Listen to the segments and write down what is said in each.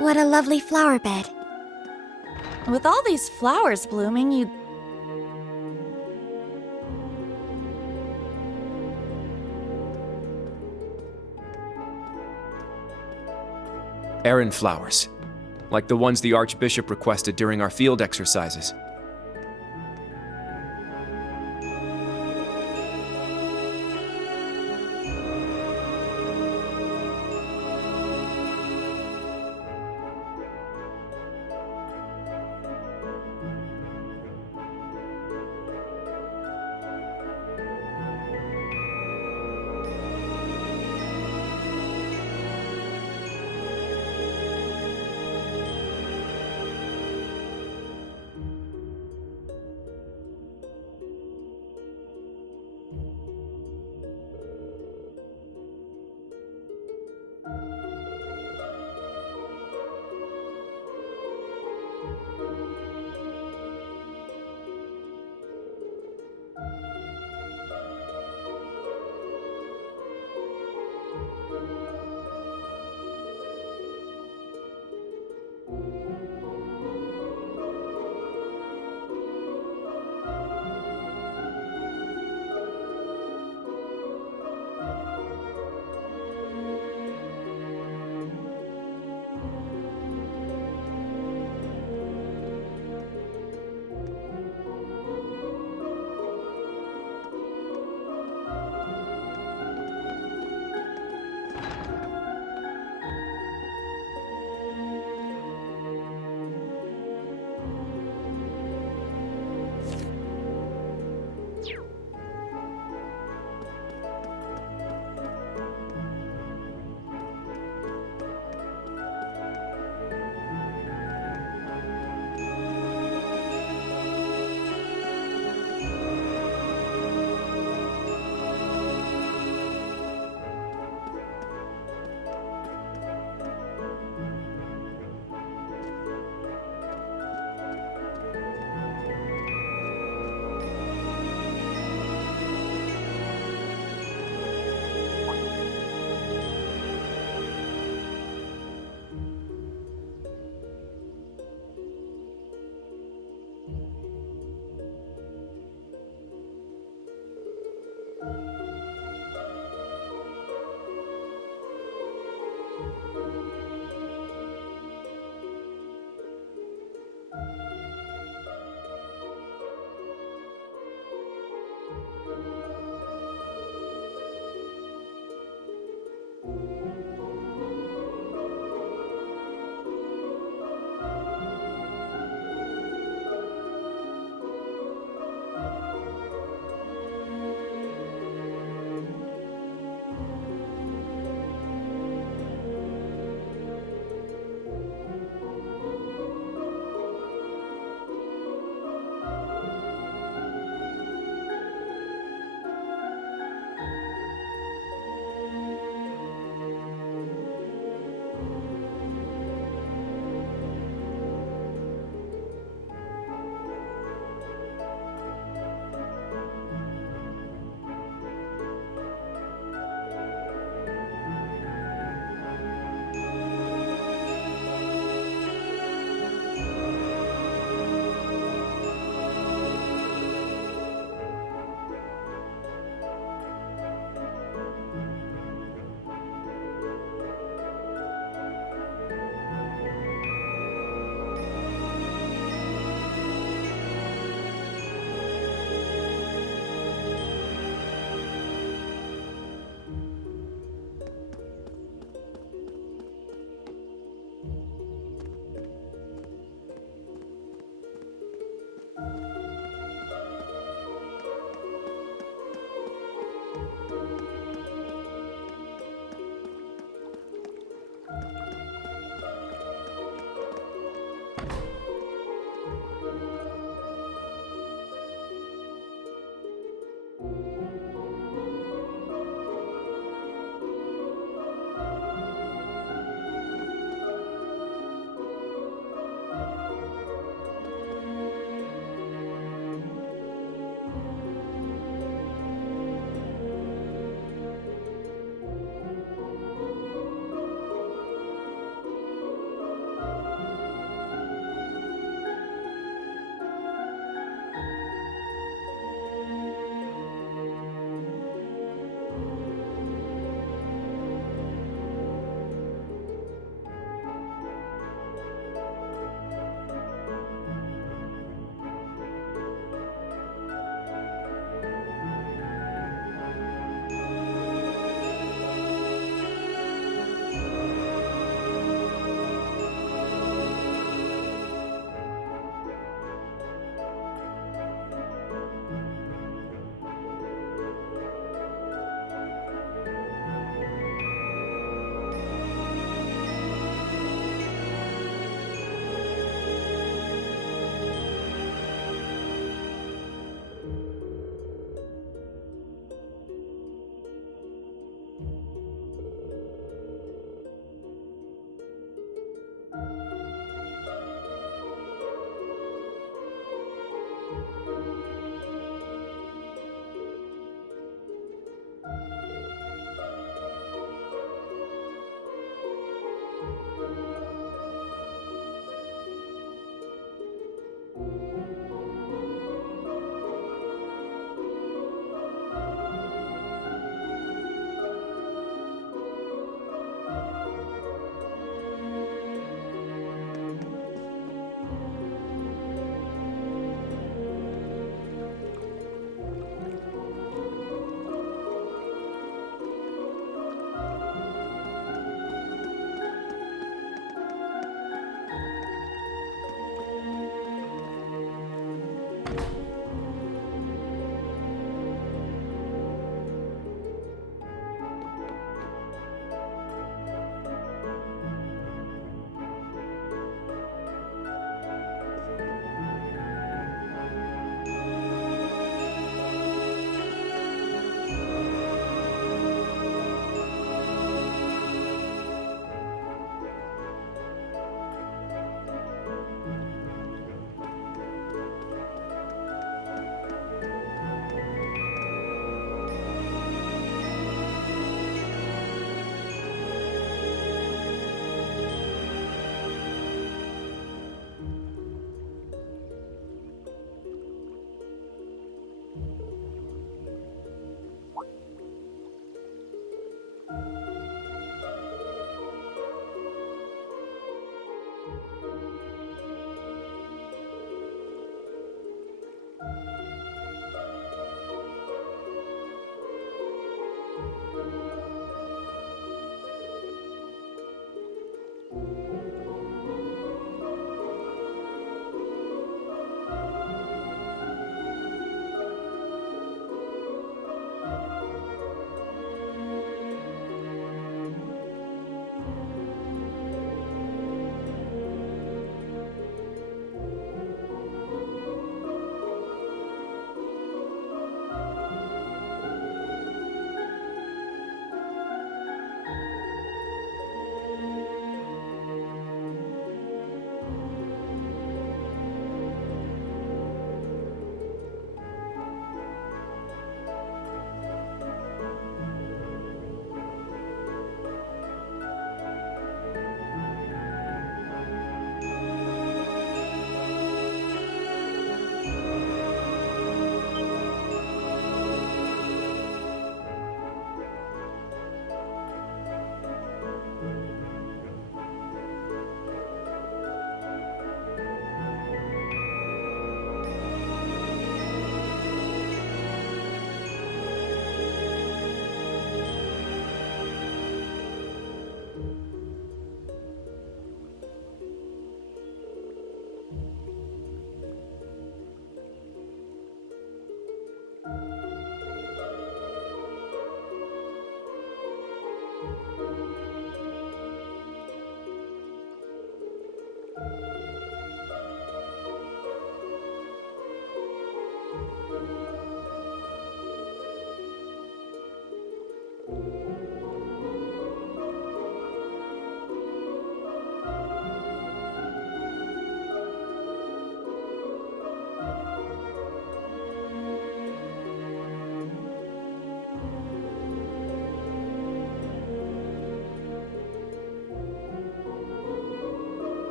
What a lovely flower bed. With all these flowers blooming, you'd... Errand flowers, like the ones the Archbishop requested during our field exercises.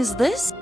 Is this?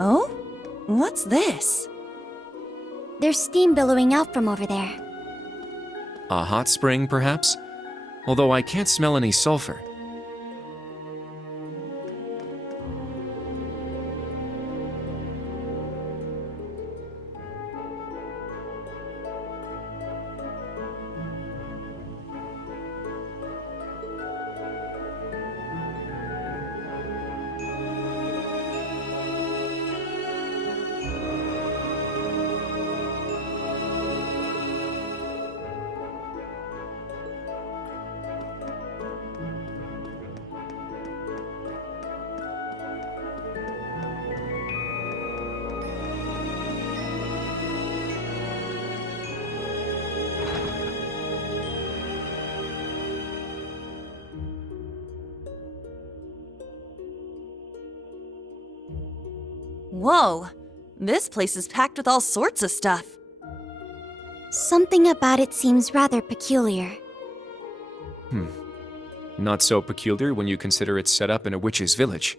Oh? What's this? There's steam billowing out from over there. A hot spring, perhaps? Although I can't smell any sulfur. Whoa, this place is packed with all sorts of stuff. Something about it seems rather peculiar. Not so peculiar when you consider it's set up in a witch's village.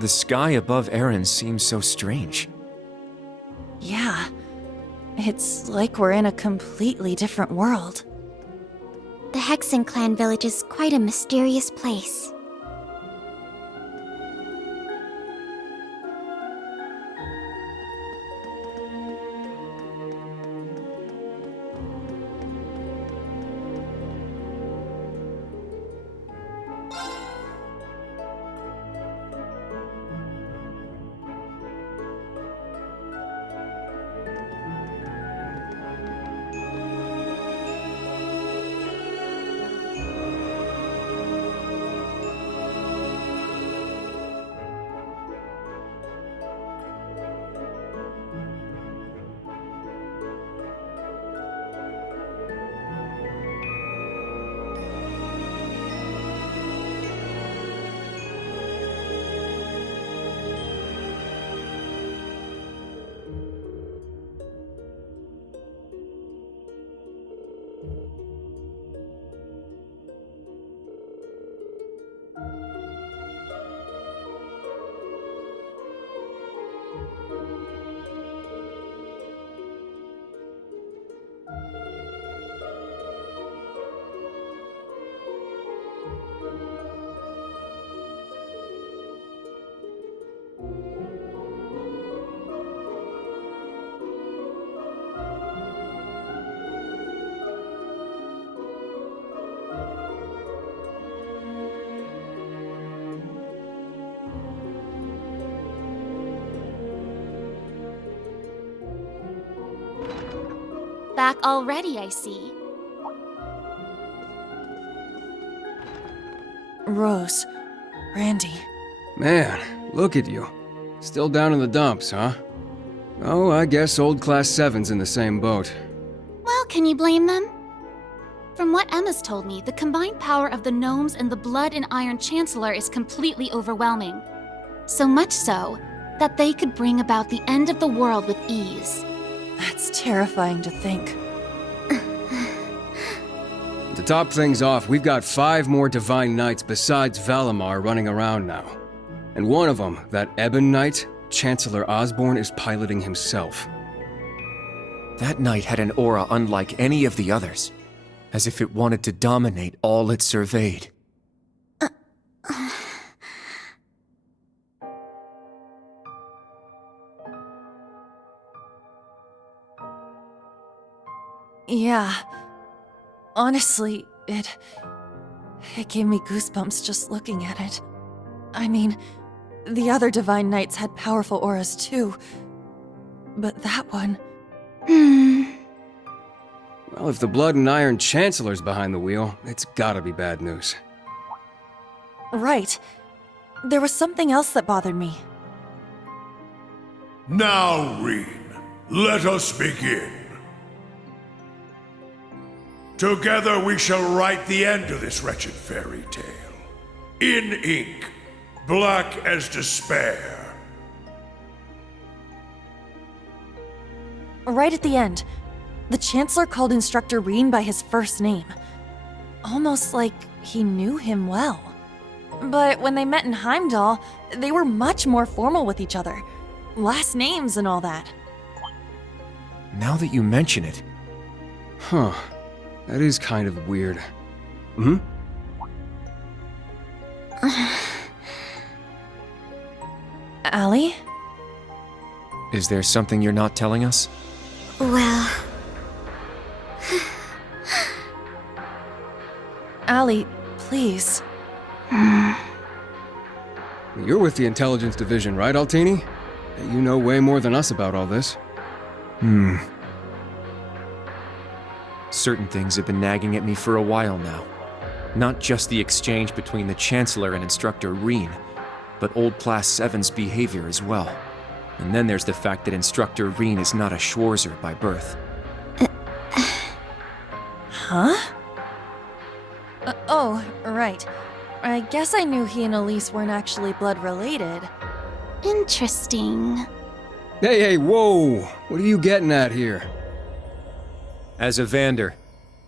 The sky above Eren seems so strange. Yeah. It's like we're in a completely different world. The Hexen clan village is quite a mysterious place. Back already, I see. Rose. Randy. Man, look at you. Still down in the dumps, huh? Oh, I guess old Class 7's in the same boat. Well, can you blame them? From what Emma's told me, the combined power of the gnomes and the Blood and Iron Chancellor is completely overwhelming. So much so, that they could bring about the end of the world with ease. That's terrifying to think. To top things off, we've got 5 more Divine Knights besides Valimar running around now. And one of them, that Ebon Knight, Chancellor Osborne is piloting himself. That knight had an aura unlike any of the others, as if it wanted to dominate all it surveyed. Yeah. Honestly, it gave me goosebumps just looking at it. I mean, the other Divine Knights had powerful auras too. But that one... Well, if the Blood and Iron Chancellor's behind the wheel, it's gotta be bad news. Right. There was something else that bothered me. Now, Rean, let us begin. Together we shall write the end of this wretched fairy tale. In ink, black as despair. Right at the end, the Chancellor called Instructor Rean by his first name. Almost like he knew him well. But when they met in Heimdall, they were much more formal with each other. Last names and all that. Now that you mention it... Huh. That is kind of weird. Hmm? Allie? Is there something you're not telling us? Well... Allie, please. You're with the Intelligence Division, right, Altini? You know way more than us about all this. Certain things have been nagging at me for a while now. Not just the exchange between the Chancellor and Instructor Rean, but old Class 7's behavior as well. And then there's the fact that Instructor Rean is not a Schwarzer by birth. Huh? Oh, right. I guess I knew he and Elise weren't actually blood related. Interesting. Hey, whoa! What are you getting at here? As a Vander,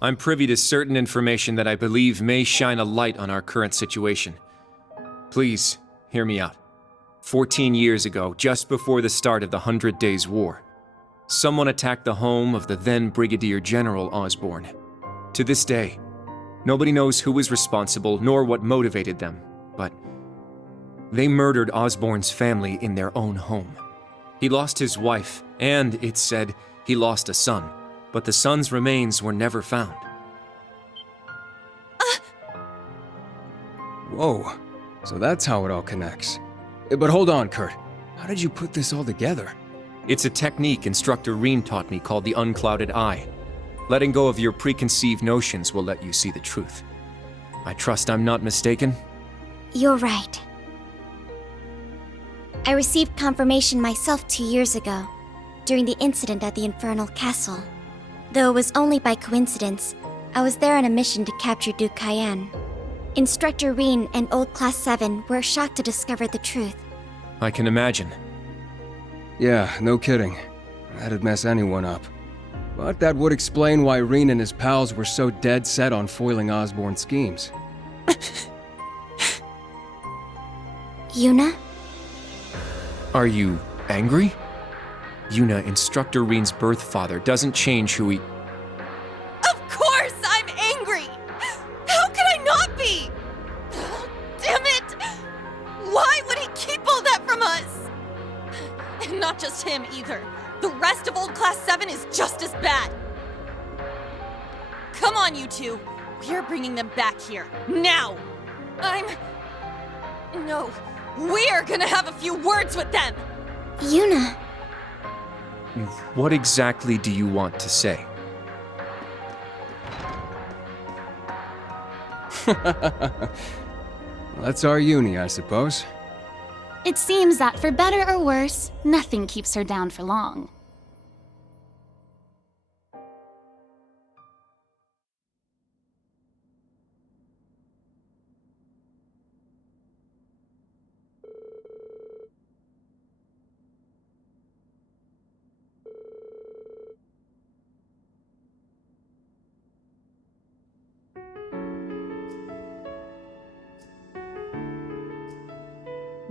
I'm privy to certain information that I believe may shine a light on our current situation. Please, hear me out. 14 years ago, just before the start of the 100 Days War, someone attacked the home of the then Brigadier General Osborne. To this day, nobody knows who was responsible nor what motivated them, but they murdered Osborne's family in their own home. He lost his wife, and, it's said, he lost a son, but the son's remains were never found. Whoa, so that's how it all connects. But hold on, Kurt. How did you put this all together? It's a technique Instructor Rean taught me called the unclouded eye. Letting go of your preconceived notions will let you see the truth. I trust I'm not mistaken? You're right. I received confirmation myself 2 years ago, during the incident at the Infernal Castle. Though it was only by coincidence, I was there on a mission to capture Duke Cayenne. Instructor Rean and Old Class 7 were shocked to discover the truth. I can imagine. Yeah, no kidding. That'd mess anyone up. But that would explain why Rean and his pals were so dead set on foiling Osborne's schemes. Yuna? Are you angry? Yuna, Instructor Rean's birth father, doesn't change who he... Of course I'm angry! How could I not be? Damn it! Why would he keep all that from us? And not just him either. The rest of Old Class 7 is just as bad. Come on, you two. We're bringing them back here. Now! No. We're gonna have a few words with them! Yuna. What exactly do you want to say? That's our uni, I suppose. It seems that for better or worse, nothing keeps her down for long.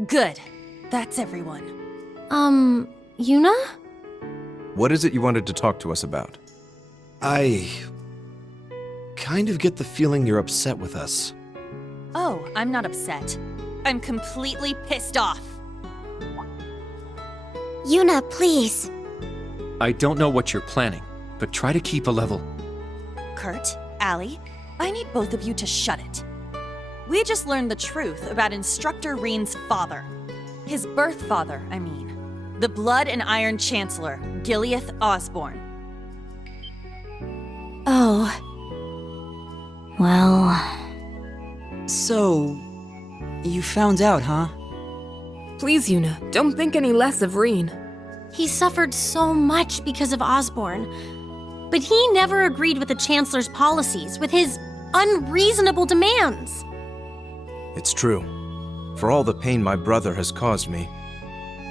Good. That's everyone. Yuna? What is it you wanted to talk to us about? I kind of get the feeling you're upset with us. Oh, I'm not upset. I'm completely pissed off. Yuna, please. I don't know what you're planning, but try to keep a level. Kurt, Allie, I need both of you to shut it. We just learned the truth about Instructor Rean's father. His birth father, I mean. The Blood and Iron Chancellor, Gileath Osborne. Oh. Well... So... you found out, huh? Please, Yuna, don't think any less of Rean. He suffered so much because of Osborne. But he never agreed with the Chancellor's policies, with his unreasonable demands. It's true. For all the pain my brother has caused me,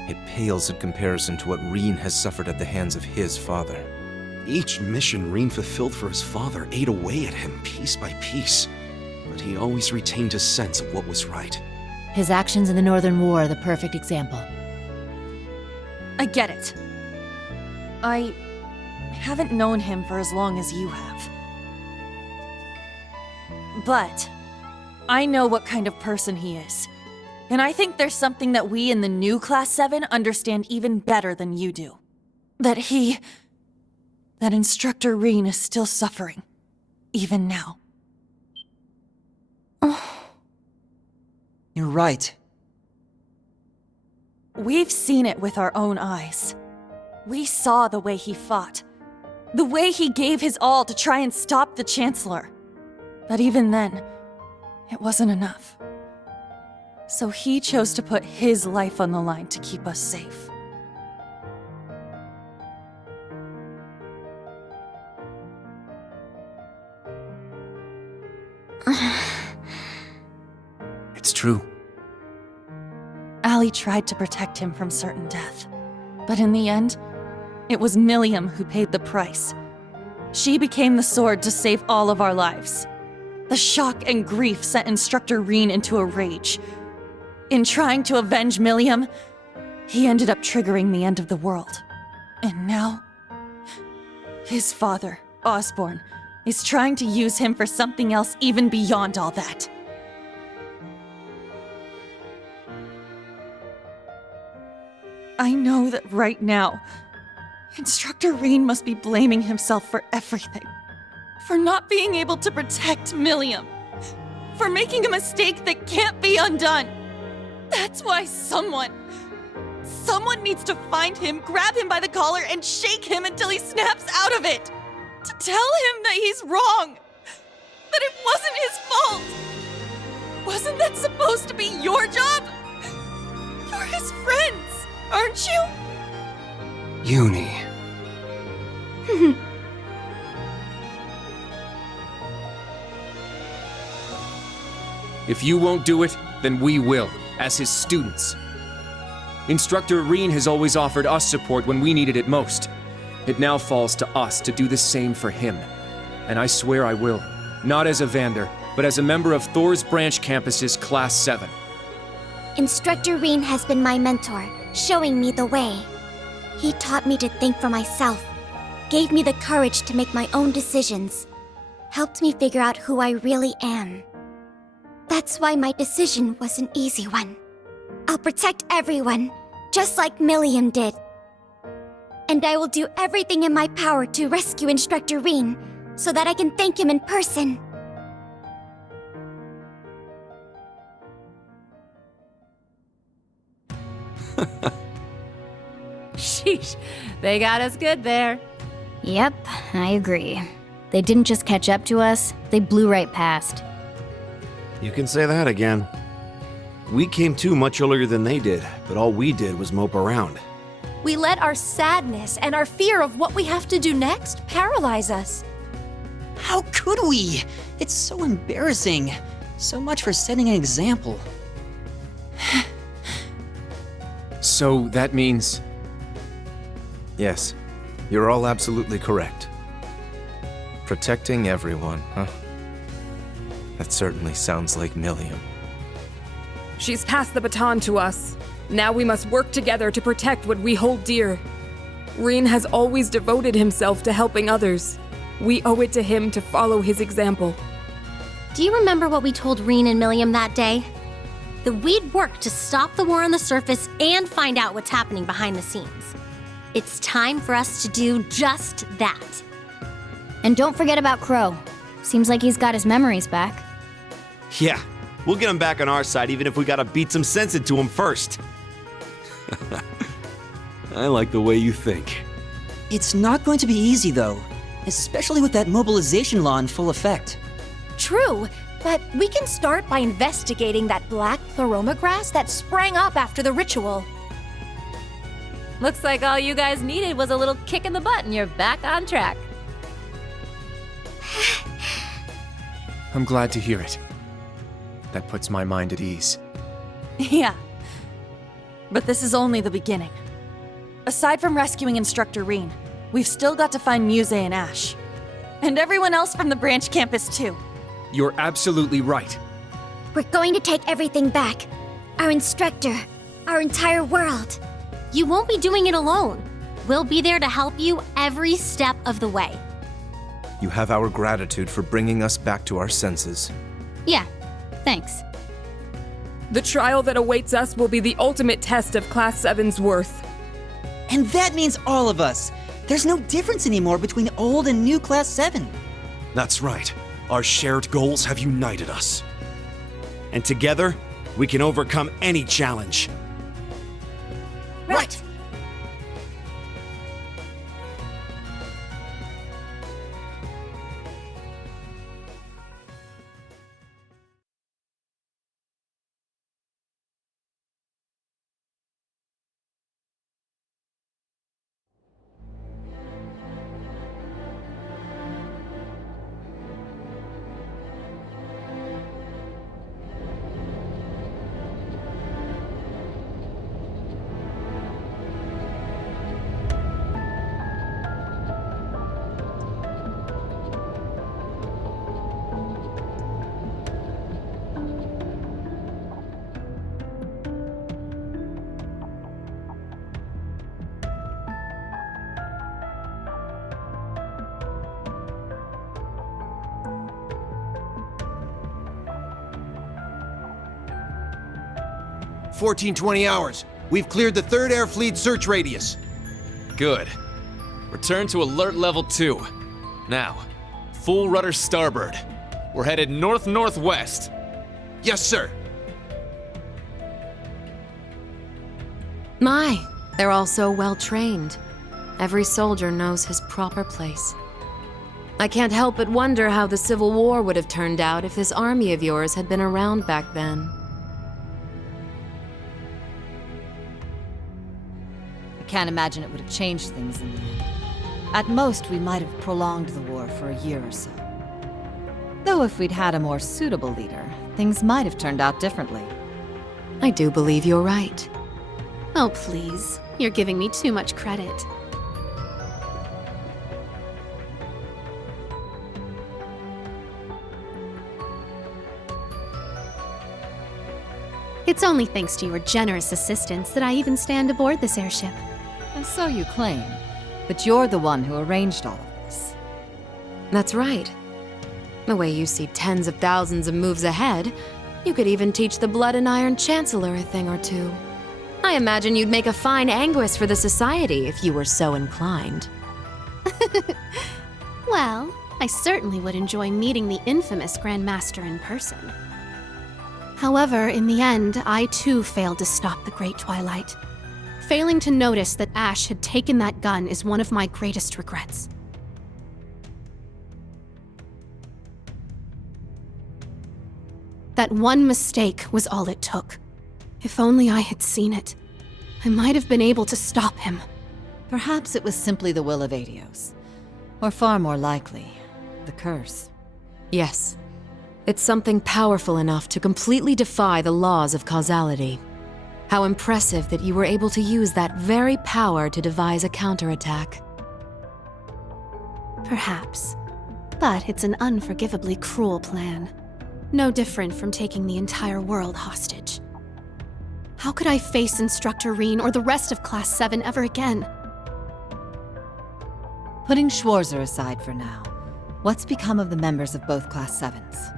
it pales in comparison to what Rean has suffered at the hands of his father. Each mission Rean fulfilled for his father ate away at him piece by piece, but he always retained his sense of what was right. His actions in the Northern War are the perfect example. I get it. I haven't known him for as long as you have. But I know what kind of person he is. And I think there's something that we in the new Class 7 understand even better than you do. That Instructor Rean is still suffering. Even now. You're right. We've seen it with our own eyes. We saw the way he fought. The way he gave his all to try and stop the Chancellor. But even then, it wasn't enough. So he chose to put his life on the line to keep us safe. true? Allie tried to protect him from certain death. But in the end, it was Milliam who paid the price. She became the sword to save all of our lives. The shock and grief sent Instructor Rean into a rage. In trying to avenge Milliam, he ended up triggering the end of the world. And now, his father, Osborn, is trying to use him for something else even beyond all that. I know that right now, Instructor Rean must be blaming himself for everything. For not being able to protect Milliam. For making a mistake that can't be undone. That's why someone needs to find him, grab him by the collar, and shake him until he snaps out of it. To tell him that he's wrong. That it wasn't his fault. Wasn't that supposed to be your job? You're his friends, aren't you? Uni. If you won't do it, then we will, as his students. Instructor Rean has always offered us support when we needed it most. It now falls to us to do the same for him. And I swear I will, not as a Vander, but as a member of Thors Branch Campus's Class 7. Instructor Rean has been my mentor, showing me the way. He taught me to think for myself, gave me the courage to make my own decisions, helped me figure out who I really am. That's why my decision was an easy one. I'll protect everyone, just like Milliam did. And I will do everything in my power to rescue Instructor Rean, so that I can thank him in person. Sheesh, they got us good there. Yep, I agree. They didn't just catch up to us, they blew right past. You can say that again. We came to much earlier than they did, but all we did was mope around. We let our sadness and our fear of what we have to do next paralyze us. How could we? It's so embarrassing. So much for setting an example. So that means... Yes, you're all absolutely correct. Protecting everyone, huh? That certainly sounds like Milliam. She's passed the baton to us. Now we must work together to protect what we hold dear. Rean has always devoted himself to helping others. We owe it to him to follow his example. Do you remember what we told Rean and Milliam that day? That we'd work to stop the war on the surface and find out what's happening behind the scenes. It's time for us to do just that. And don't forget about Crow. Seems like he's got his memories back. Yeah, we'll get him back on our side even if we gotta beat some sense into him first. I like the way you think. It's not going to be easy, though. Especially with that mobilization law in full effect. True, but we can start by investigating that black pleroma grass that sprang up after the ritual. Looks like all you guys needed was a little kick in the butt and you're back on track. I'm glad to hear it. That puts my mind at ease. Yeah. But this is only the beginning. Aside from rescuing Instructor Rean, we've still got to find Muse and Ash. And everyone else from the branch campus, too. You're absolutely right. We're going to take everything back. Our instructor, our entire world. You won't be doing it alone. We'll be there to help you every step of the way. You have our gratitude for bringing us back to our senses. Yeah, thanks. The trial that awaits us will be the ultimate test of Class 7's worth. And that means all of us. There's no difference anymore between old and new Class 7. That's right. Our shared goals have united us. And together, we can overcome any challenge. Right. 1420 hours. We've cleared the 3rd Air Fleet search radius. Good. Return to alert level 2. Now, full rudder starboard. We're headed north-northwest. Yes, sir. My, they're all so well trained. Every soldier knows his proper place. I can't help but wonder how the Civil War would have turned out if this army of yours had been around back then. I can't imagine it would have changed things in the end. At most, we might have prolonged the war for a year or so. Though if we'd had a more suitable leader, things might have turned out differently. I do believe you're right. Oh, please. You're giving me too much credit. It's only thanks to your generous assistance that I even stand aboard this airship. And so you claim, but you're the one who arranged all of this. That's right. The way you see tens of thousands of moves ahead, you could even teach the Blood and Iron Chancellor a thing or two. I imagine you'd make a fine Anguis for the Society if you were so inclined. Well, I certainly would enjoy meeting the infamous Grand Master in person. However, in the end, I too failed to stop the Great Twilight. Failing to notice that Ash had taken that gun is one of my greatest regrets. That one mistake was all it took. If only I had seen it, I might have been able to stop him. Perhaps it was simply the will of Adios. Or far more likely, the curse. Yes. It's something powerful enough to completely defy the laws of causality. How impressive that you were able to use that very power to devise a counterattack. Perhaps. But it's an unforgivably cruel plan. No different from taking the entire world hostage. How could I face Instructor Rean or the rest of Class 7 ever again? Putting Schwarzer aside for now, what's become of the members of both Class 7s?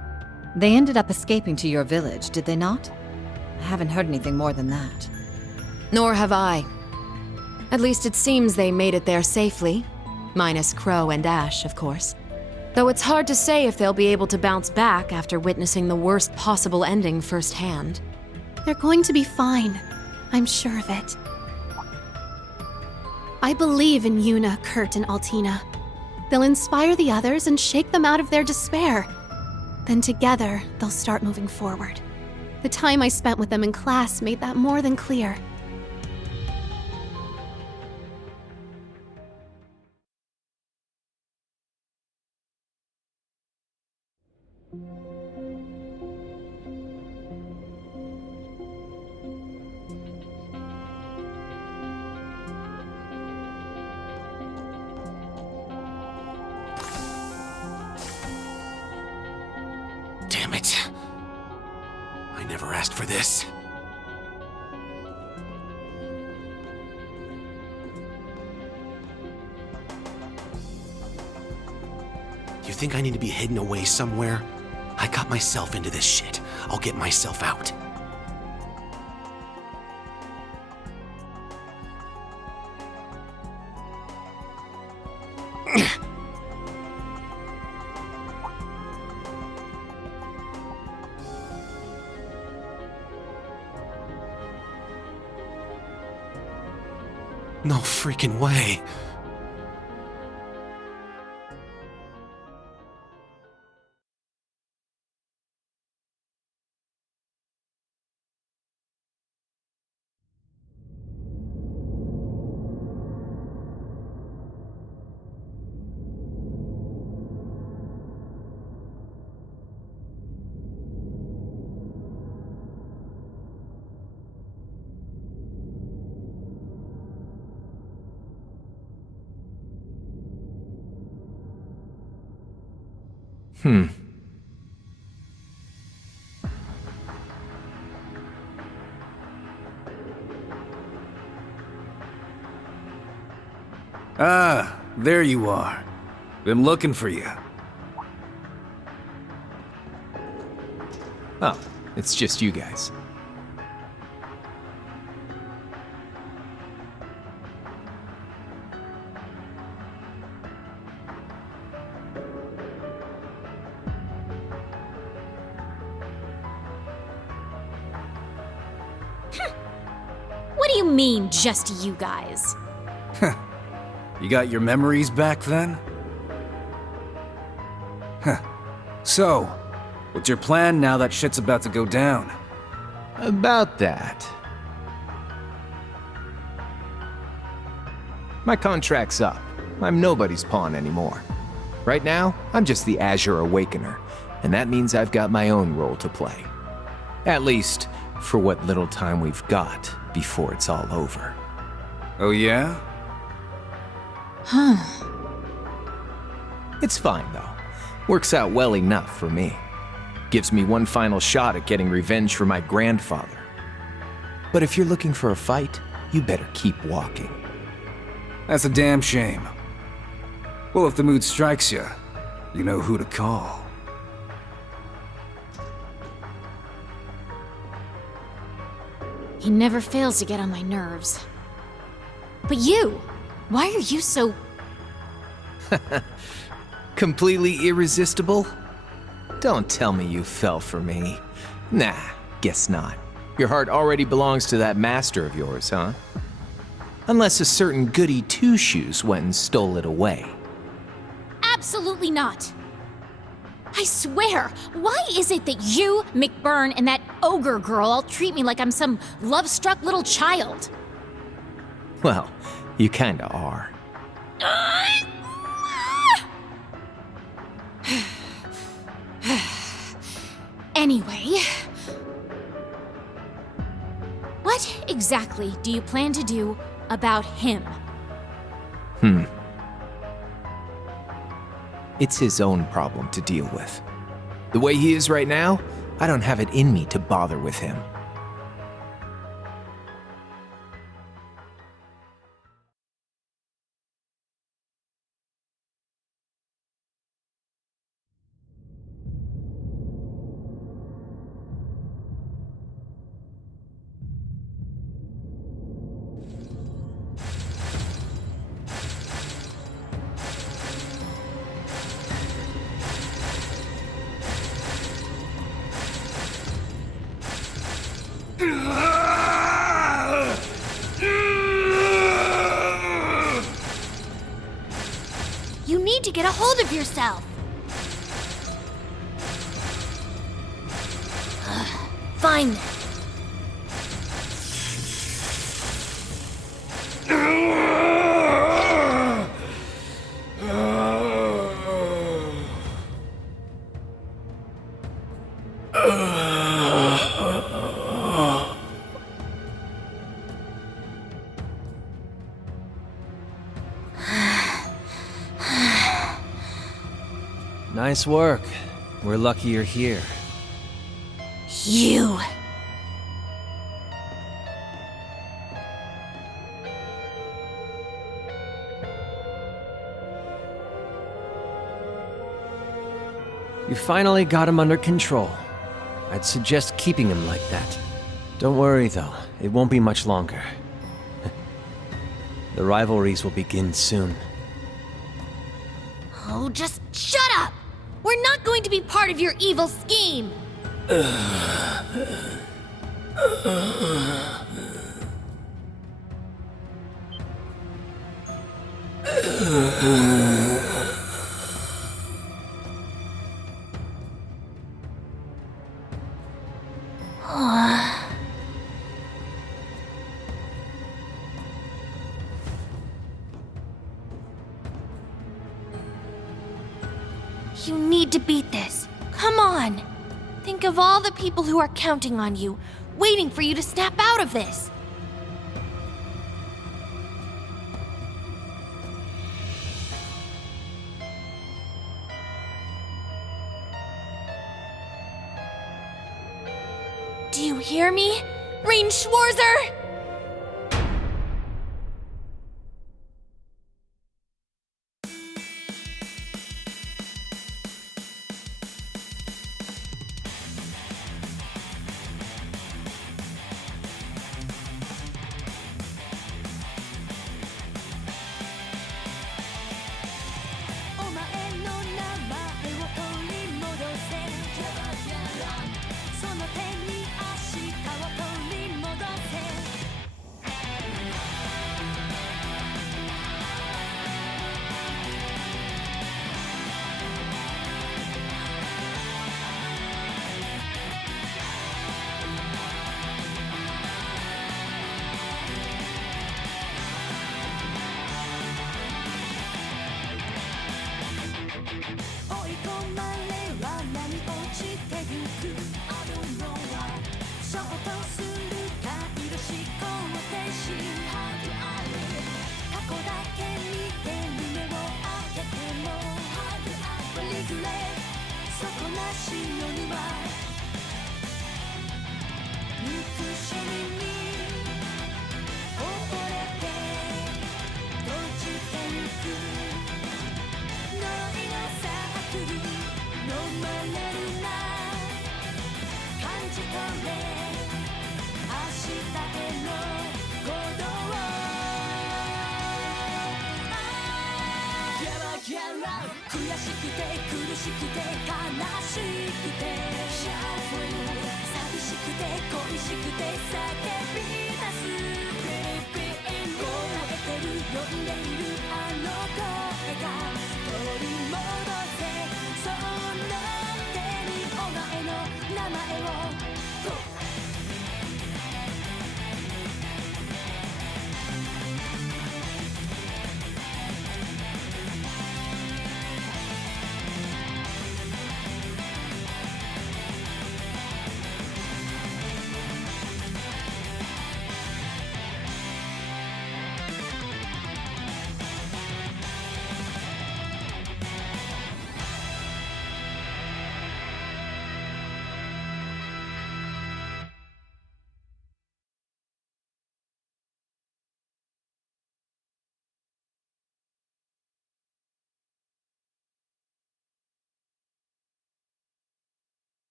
They ended up escaping to your village, did they not? I haven't heard anything more than that. Nor have I. At least it seems they made it there safely. Minus Crow and Ash, of course. Though it's hard to say if they'll be able to bounce back after witnessing the worst possible ending firsthand. They're going to be fine. I'm sure of it. I believe in Yuna, Kurt, and Altina. They'll inspire the others and shake them out of their despair. Then together, they'll start moving forward. The time I spent with them in class made that more than clear. Damn it. I never asked for this. You think I need to be hidden away somewhere? I got myself into this shit. I'll get myself out. No freaking way. Ah, there you are. Been looking for you. Oh, it's just you guys. do you mean, just you guys? You got your memories back then? Huh. So, what's your plan now that shit's about to go down? About that. My contract's up. I'm nobody's pawn anymore. Right now, I'm just the Azure Awakener, and that means I've got my own role to play. At least, for what little time we've got before it's all over. Oh yeah? Huh. It's fine, though. Works out well enough for me. Gives me one final shot at getting revenge for my grandfather. But if you're looking for a fight, you better keep walking. That's a damn shame. Well, if the mood strikes you, you know who to call. He never fails to get on my nerves. But you! Why are you so... Completely irresistible? Don't tell me you fell for me. Nah, guess not. Your heart already belongs to that master of yours, huh? Unless a certain goody two-shoes went and stole it away. Absolutely not! I swear, why is it that you, McBurn, and that ogre girl all treat me like I'm some love-struck little child? Well, you kinda are. Anyway... What exactly do you plan to do about him? It's his own problem to deal with. The way he is right now, I don't have it in me to bother with him. You need to get a hold of yourself. Fine then. Nice work. We're lucky you're here. You. You finally got him under control. I'd suggest keeping him like that. Don't worry, though. It won't be much longer. The rivalries will begin soon. Oh, just shut up! We're not going to be part of your evil scheme! You need to beat this. Come on! Think of all the people who are counting on you, waiting for you to snap out of this. Do you hear me? Rean Schwarzer?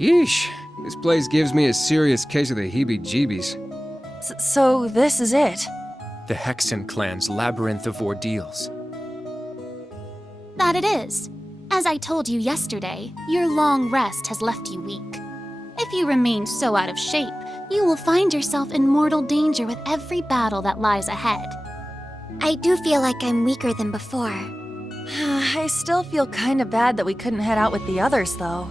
Yeesh, this place gives me a serious case of the heebie-jeebies. So this is it? The Hexen clan's labyrinth of ordeals. That it is. As I told you yesterday, your long rest has left you weak. If you remain so out of shape, you will find yourself in mortal danger with every battle that lies ahead. I do feel like I'm weaker than before. I still feel kinda bad that we couldn't head out with the others, though.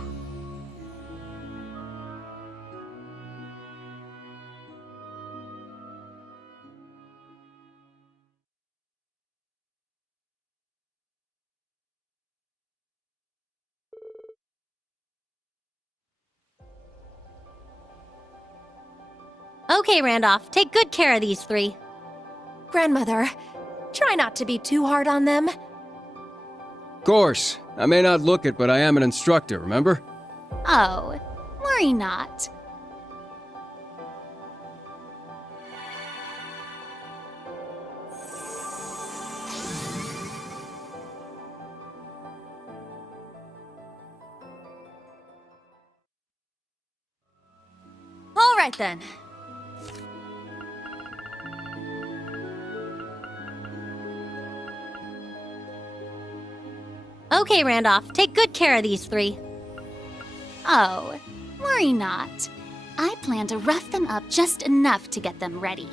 Okay, Randolph, take good care of these three. Grandmother, try not to be too hard on them. Course, I may not look it, but I am an instructor, remember? Oh, worry not. All right then. Okay, Randolph, take good care of these three. Oh, worry not. I plan to rough them up just enough to get them ready.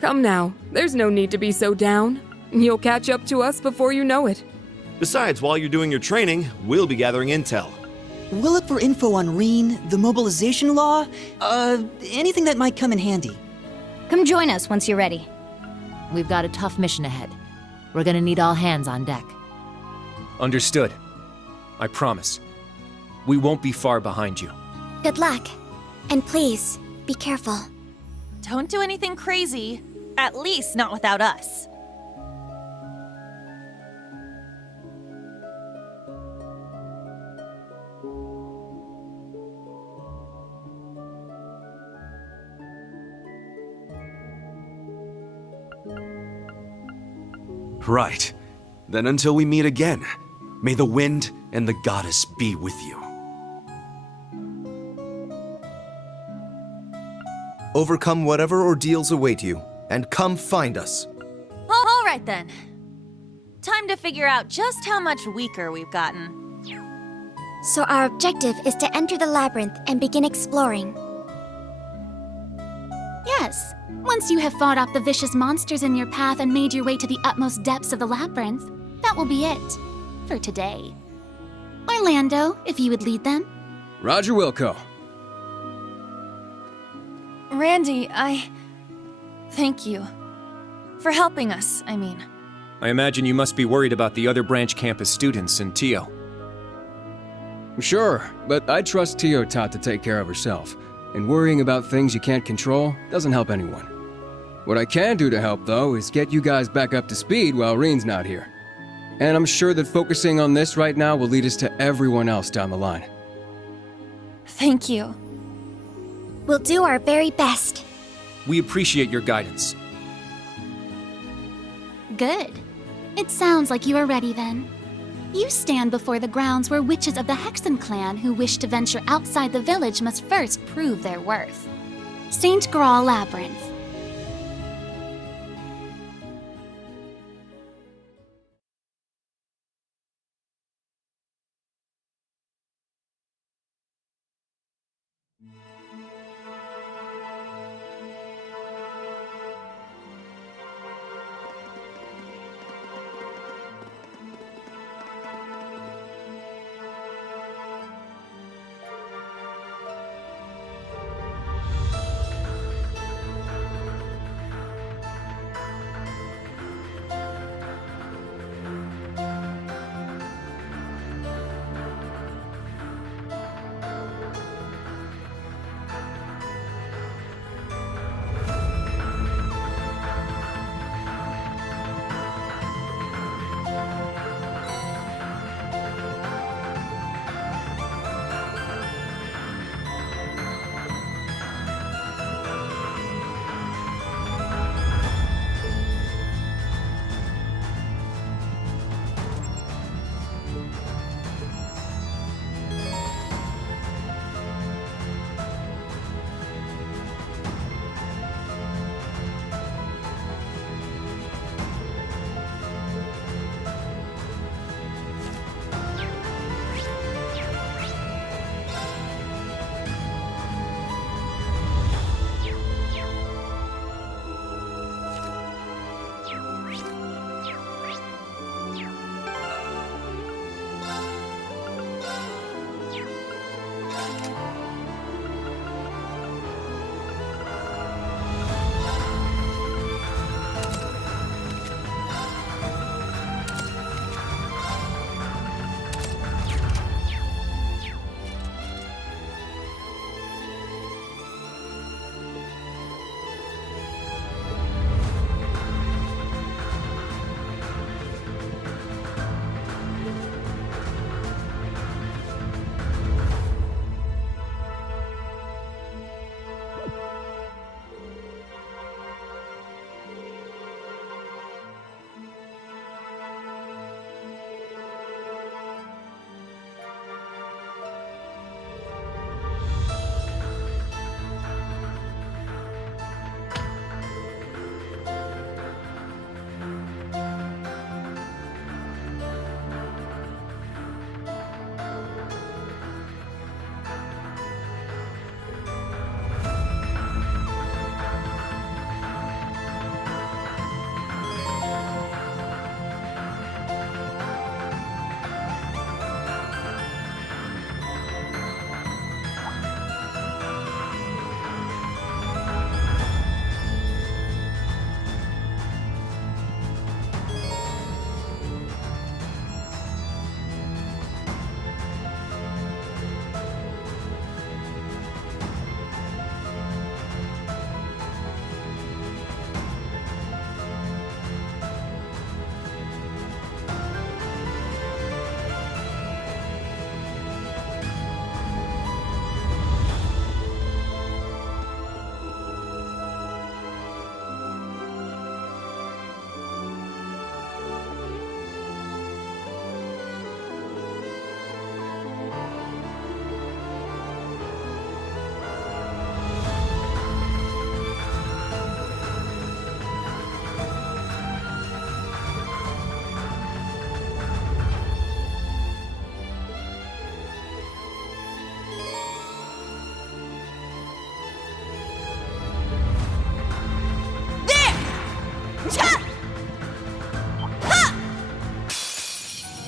Come now, there's no need to be so down. You'll catch up to us before you know it. Besides, while you're doing your training, we'll be gathering intel. We'll look for info on Rean, the mobilization law, anything that might come in handy. Come join us once you're ready. We've got a tough mission ahead. We're gonna need all hands on deck. Understood. I promise. We won't be far behind you. Good luck. And please, be careful. Don't do anything crazy. At least not without us. Right. Then until we meet again, may the wind and the goddess be with you. Overcome whatever ordeals await you, and come find us. All right then. Time to figure out just how much weaker we've gotten. So our objective is to enter the labyrinth and begin exploring. Yes. Once you have fought off the vicious monsters in your path and made your way to the utmost depths of the labyrinth, that will be it. For today. Orlando, if you would lead them. Roger Wilco. Randy, thank you. For helping us, I mean. I imagine you must be worried about the other branch campus students and Tio. Sure, but I trust Tio Tot to take care of herself, and worrying about things you can't control doesn't help anyone. What I can do to help, though, is get you guys back up to speed while Rean's not here. And I'm sure that focusing on this right now will lead us to everyone else down the line. Thank you. We'll do our very best. We appreciate your guidance. Good. It sounds like you are ready then. You stand before the grounds where witches of the Hexen clan who wish to venture outside the village must first prove their worth. St. Graal Labyrinth.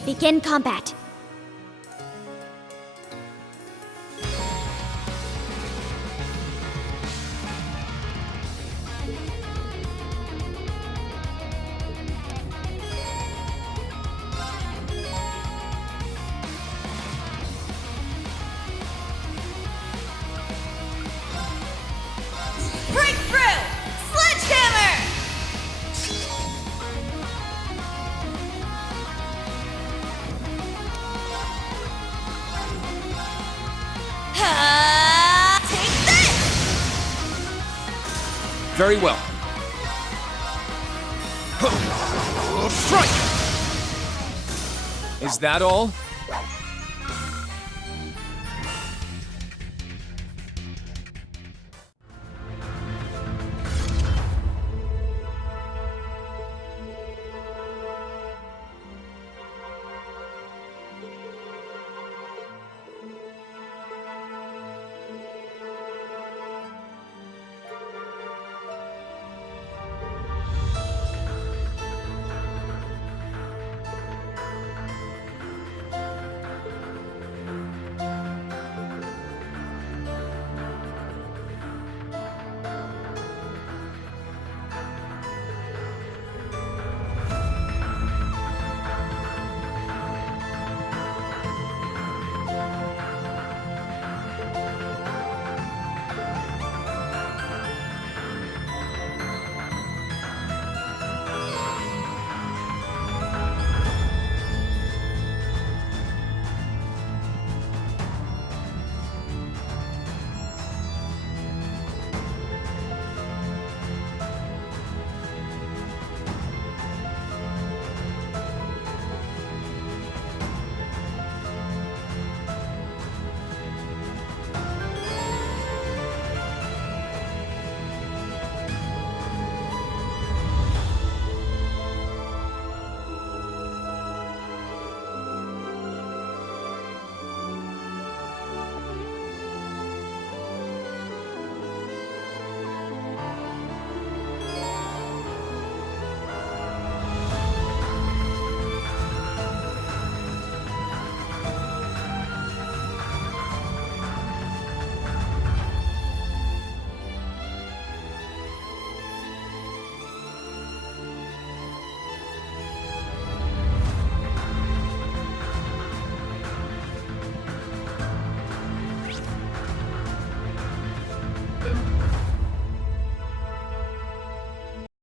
Begin combat. Breakthrough! Sledgehammer! Take this! Very well. Strike! Is that all?